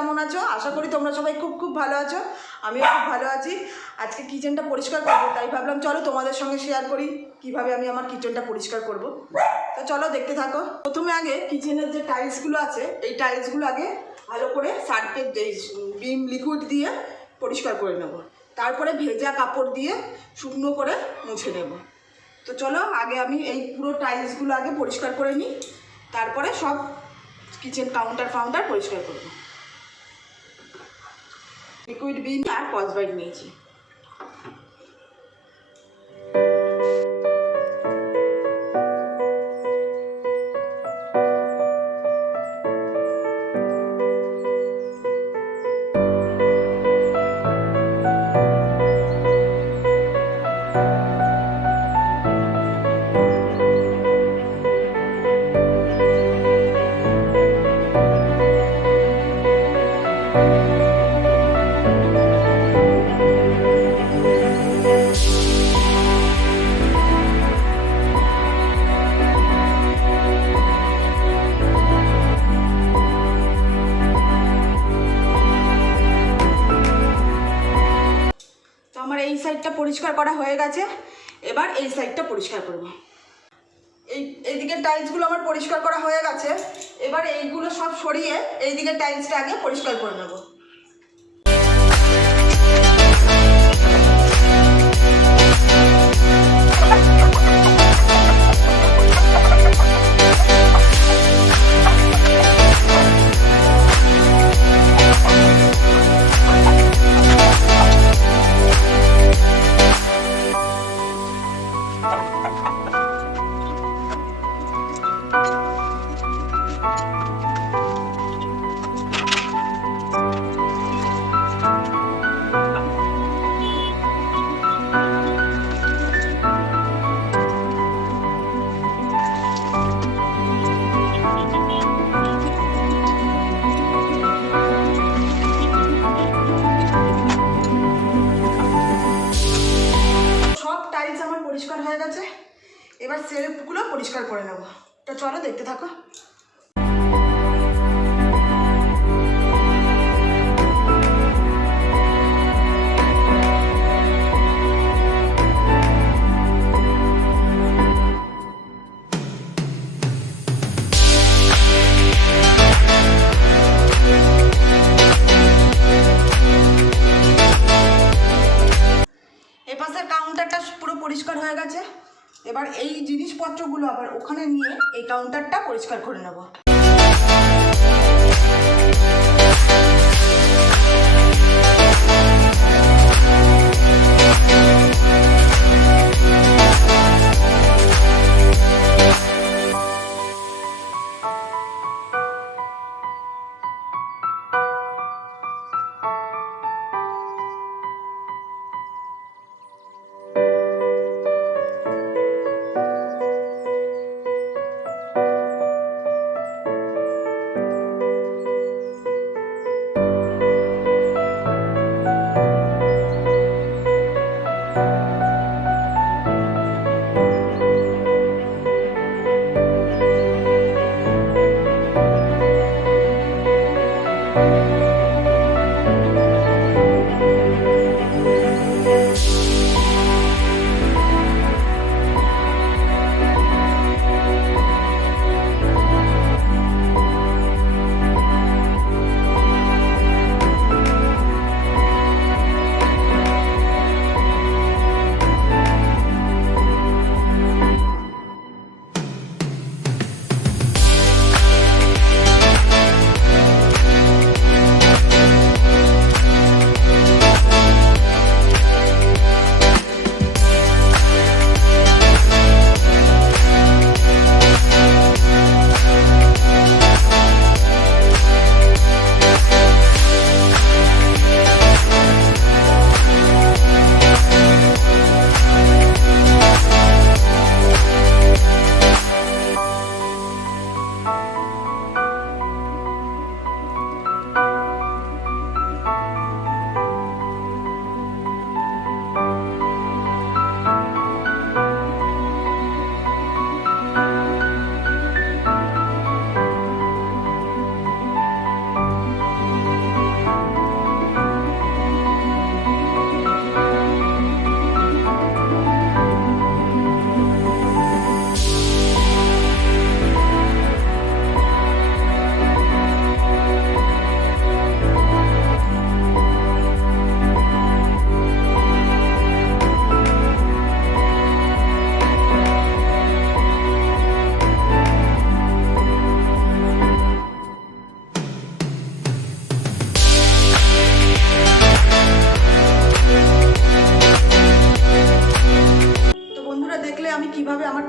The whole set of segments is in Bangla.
কেমন আছো? আশা করি তোমরা সবাই খুব খুব ভালো আছো। আমিও খুব ভালো আছি। আজকে কিচেনটা পরিষ্কার করবো, তাই ভাবলাম চলো তোমাদের সঙ্গে শেয়ার করি কিভাবে আমি আমার কিচেনটা পরিষ্কার করব। তো চলো দেখতে থাকো। প্রথমে আগে কিচেনের যে টাইলসগুলো আছে এই টাইলসগুলো আগে ভালো করে সার্ফের ভিম লিকুইড দিয়ে পরিষ্কার করে নেব। তারপরে ভেজা কাপড় দিয়ে শুকনো করে মুছে নেব। তো চলো আগে আমি এই পুরো টাইলসগুলো আগে পরিষ্কার করে নিই, তারপরে সব কিচেন কাউন্টার পরিষ্কার করব। লিকুইড ভিম আর স্কচব্রাইট নিয়েছি। এই সাইডটা পরিষ্কার করা হয়ে গেছে, এবার এই সাইডটা পরিষ্কার করব। এইদিকে টাইলসগুলো আমার পরিষ্কার করা হয়ে গেছে, এবার এইগুলো সব সরিয়ে এইদিকে টাইলসটা আগে পরিষ্কার করে নেব। পরিষ্কার হয়ে গেছে, এবার সেলফগুলো পরিষ্কার করে নেব। তো চলো দেখতে থাকো। এপাশের কাউন্টারটা পুরো পরিষ্কার হয়ে গেছে, এবার এই জিনিসপত্রগুলো আবার ওখানে নিয়ে এই কাউন্টারটা পরিষ্কার করে নেব।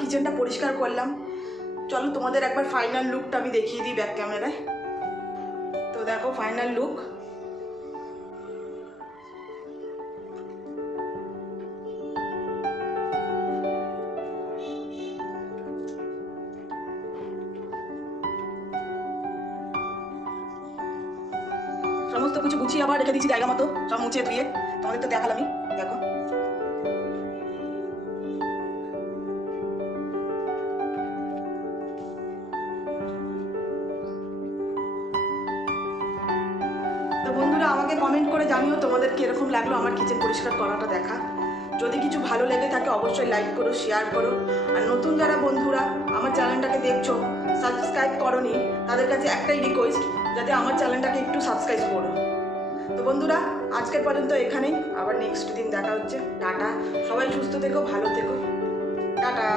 কিচেনটা পরিষ্কার করলাম। চলো তোমাদের একবার ফাইনাল লুকটা আমি দেখিয়ে দিই ব্যাক ক্যামেরায়। তো দেখো ফাইনাল লুক। সমস্ত কিছু গুছিয়ে আবার রেখে দিচ্ছি জায়গা মতো, সব মুছিয়ে ধুয়ে তোমাদের তো দেখালামই। দেখো তো বন্ধুরা, আমাকে কমেন্ট করে জানিও তোমাদের কীরকম লাগলো আমার কিচেন পরিষ্কার করাটা দেখা। যদি কিছু ভালো লেগে থাকে অবশ্যই লাইক করো, শেয়ার করো। আর নতুন যারা বন্ধুরা আমার চ্যানেলটাকে দেখছো, সাবস্ক্রাইব করোনি, তাদের কাছে একটাই রিকোয়েস্ট, যাতে আমার চ্যানেলটাকে একটু সাবস্ক্রাইব করো। তো বন্ধুরা, আজকের পর্যন্ত এখানেই, আবার নেক্সট দিন দেখা হচ্ছে। টাটা, সবাই সুস্থ থেকো, ভালো থেকো, টাটা।